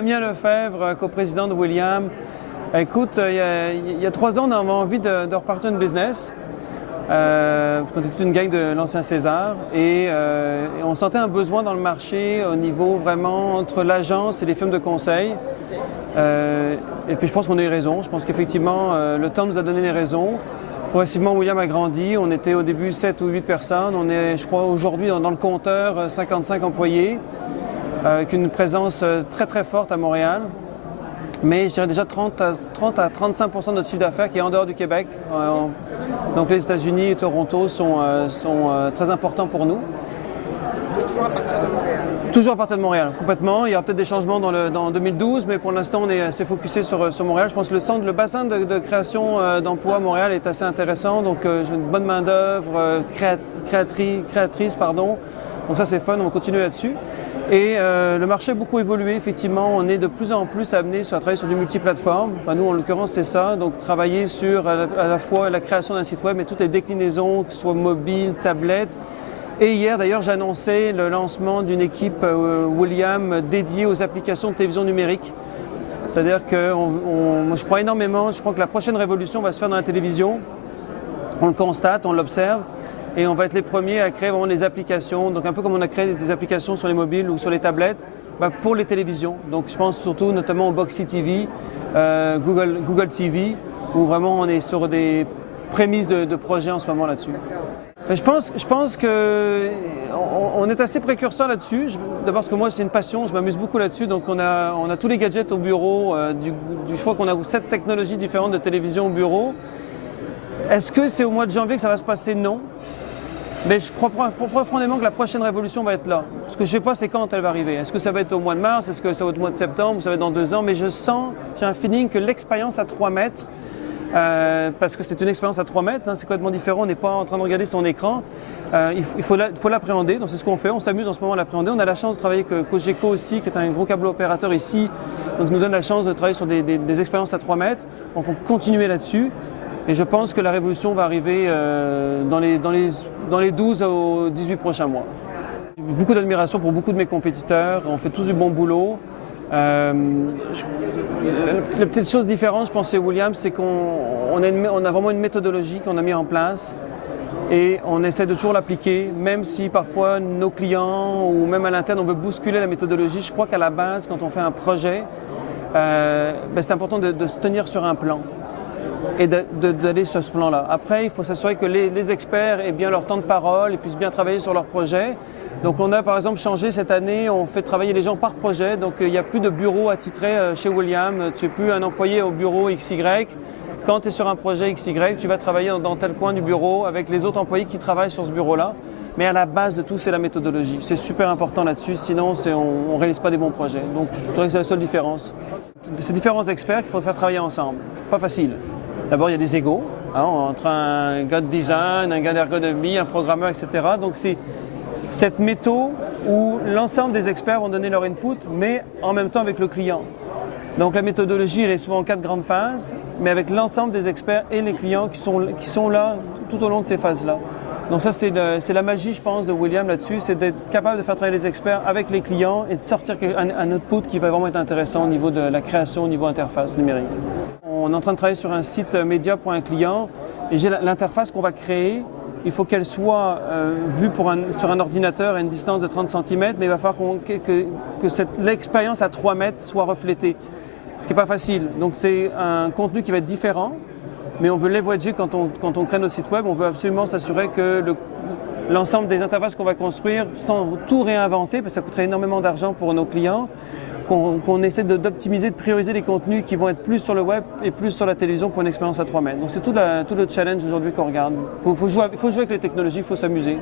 Damien Lefebvre, coprésident de William. Écoute, il y a 3 ans, on avait envie de repartir une business. On était toute une gang de l'ancien César et on sentait un besoin dans le marché au niveau vraiment entre l'agence et les firmes de conseil. Et puis je pense qu'on a eu raison. Je pense qu'effectivement, le temps nous a donné les raisons. Progressivement, William a grandi. On était au début 7 ou 8 personnes. On est, je crois, aujourd'hui dans le compteur 55 employés avec une présence très très forte à Montréal. Mais je dirais déjà 30 à 35% de notre chiffre d'affaires qui est en dehors du Québec. Donc les États-Unis et Toronto sont très importants pour nous. Toujours à partir de Montréal? Toujours à partir de Montréal, complètement. Il y aura peut-être des changements dans 2012, mais pour l'instant, on est assez focusé sur Montréal. Je pense que le bassin de création d'emplois à Montréal est assez intéressant. Donc j'ai une bonne main-d'œuvre, créatrice. Donc ça, c'est fun, on va continuer là-dessus. Et le marché a beaucoup évolué, effectivement. On est de plus en plus amené à travailler sur du multiplateforme. Enfin, nous, en l'occurrence, c'est ça. Donc, travailler sur à la fois la création d'un site web, mais toutes les déclinaisons, que ce soit mobile, tablette. Et hier, d'ailleurs, j'ai annoncé le lancement d'une équipe William dédiée aux applications de télévision numérique. C'est-à-dire que moi, je crois énormément. Je crois que la prochaine révolution va se faire dans la télévision. On le constate, on l'observe. Et on va être les premiers à créer vraiment des applications, donc un peu comme on a créé des applications sur les mobiles ou sur les tablettes, pour les télévisions. Donc je pense surtout notamment au Boxy TV, Google TV, où vraiment on est sur des prémices de projets en ce moment là-dessus. Je pense qu'on est assez précurseur là-dessus. D'abord parce que moi c'est une passion, je m'amuse beaucoup là-dessus. Donc on a tous les gadgets au bureau, je crois qu'on a 7 technologies différentes de télévision au bureau. Est-ce que c'est au mois de janvier que ça va se passer? Non. Mais je crois profondément que la prochaine révolution va être là. Ce que je ne sais pas, c'est quand elle va arriver. Est-ce que ça va être au mois de mars? Est-ce que ça va être au mois de septembre? Ou ça va être dans 2 ans? Mais j'ai un feeling que l'expérience à 3 mètres, parce que c'est une expérience à 3 mètres, c'est complètement différent, on n'est pas en train de regarder son écran. Il faut l'appréhender, donc c'est ce qu'on fait, on s'amuse en ce moment à l'appréhender. On a la chance de travailler avec Cogeco aussi, qui est un gros câble opérateur ici, donc nous donne la chance de travailler sur des expériences à 3 mètres. Il faut continuer là-dessus. Et je pense que la révolution va arriver dans les 12 aux 18 prochains mois. J'ai beaucoup d'admiration pour beaucoup de mes compétiteurs, on fait tous du bon boulot. La petite chose différente, je pense, chez William, c'est qu'on a vraiment une méthodologie qu'on a mis en place et on essaie de toujours l'appliquer, même si parfois nos clients ou même à l'interne, on veut bousculer la méthodologie. Je crois qu'à la base, quand on fait un projet, c'est important de se tenir sur un plan et d'aller sur ce plan-là. Après, il faut s'assurer que les experts aient bien leur temps de parole et puissent bien travailler sur leur projet. Donc on a par exemple changé cette année, on fait travailler les gens par projet, donc il n'y a plus de bureau attitré chez William, tu n'es plus un employé au bureau XY. Quand tu es sur un projet XY, tu vas travailler dans tel coin du bureau avec les autres employés qui travaillent sur ce bureau-là. Mais à la base de tout, c'est la méthodologie. C'est super important là-dessus, sinon on ne réalise pas des bons projets. Donc je dirais que c'est la seule différence. Ces différents experts qu'il faut faire travailler ensemble. Pas facile. D'abord, il y a des égos entre un gars de design, un gars d'ergonomie, un programmeur, etc. Donc c'est cette méthode où l'ensemble des experts vont donner leur input, mais en même temps avec le client. Donc la méthodologie, elle est souvent en 4 grandes phases, mais avec l'ensemble des experts et les clients qui sont là tout au long de ces phases-là. Donc ça, c'est la magie, je pense, de William là-dessus, c'est d'être capable de faire travailler les experts avec les clients et de sortir un output qui va vraiment être intéressant au niveau de la création, au niveau interface numérique. On est en train de travailler sur un site média pour un client et j'ai l'interface qu'on va créer. Il faut qu'elle soit vue sur un ordinateur à une distance de 30 cm, mais il va falloir que l'expérience à 3 mètres soit reflétée, ce qui n'est pas facile. Donc c'est un contenu qui va être différent, mais on veut leverager quand on crée nos sites web. On veut absolument s'assurer que l'ensemble des interfaces qu'on va construire, sans tout réinventer, parce que ça coûterait énormément d'argent pour nos clients, qu'on essaie d'optimiser, de prioriser les contenus qui vont être plus sur le web et plus sur la télévision pour une expérience à 3 mètres. Donc c'est tout le challenge aujourd'hui qu'on regarde. Il faut jouer avec les technologies, il faut s'amuser.